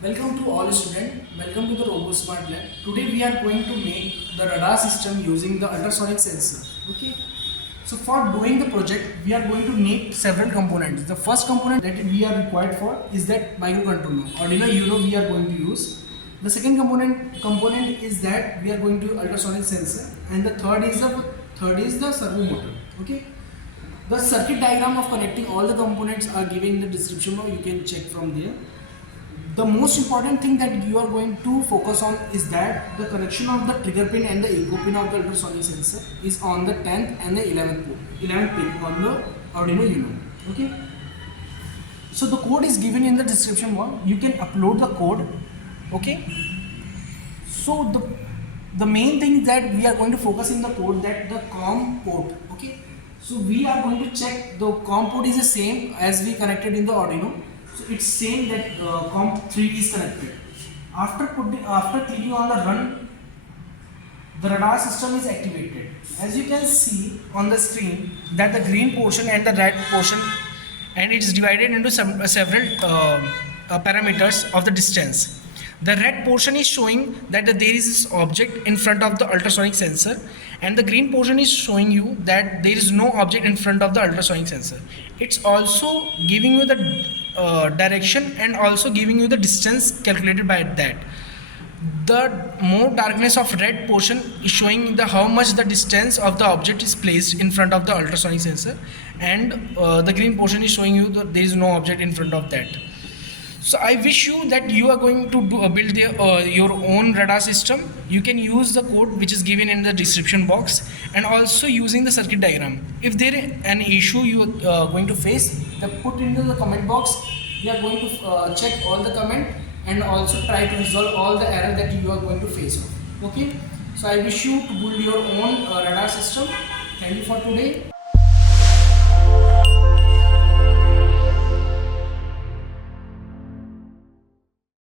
Welcome to all students. Welcome to the Robosmart lab. Today we are going to make the radar system using the ultrasonic sensor. Okay. So for doing the project, we are going to make several components. The first component that we are required for is that microcontroller. Arduino Uno we are going to use. The second component is that we are going to ultrasonic sensor, and the third is the servo motor. Okay. The circuit diagram of connecting all the components are given in the description below. You can check from there. The most important thing that you are going to focus on is that the connection of the trigger pin and the echo pin of the ultrasonic sensor is on the 10th and the 11th pin on the Arduino Uno. Okay. So the code is given in the description box. You can upload the code. Okay. So the main thing that we are going to focus in the code that the COM port. Okay. So we are going to check the COM port is the same as we connected in the Arduino. So it's saying that COM3 is connected. After clicking on the run, the radar system is activated. As you can see on the screen that the green portion and the red portion, and it's divided into several parameters of the distance. The red portion is showing that there is this object in front of the ultrasonic sensor, and the green portion is showing you that there is no object in front of the ultrasonic sensor. It's also giving you the direction and also giving you the distance calculated by that. The more darkness of red portion is showing the how much the distance of the object is placed in front of the ultrasonic sensor, and the green portion is showing you that there is no object in front of that. So I wish you that you are going to build your own radar system. You can use the code which is given in the description box, and also using the circuit diagram. If there is an issue you are going to face, then put into the comment box. We are going to check all the comment and also try to resolve all the error that you are going to face. Okay. So I wish you to build your own radar system. Thank you for today.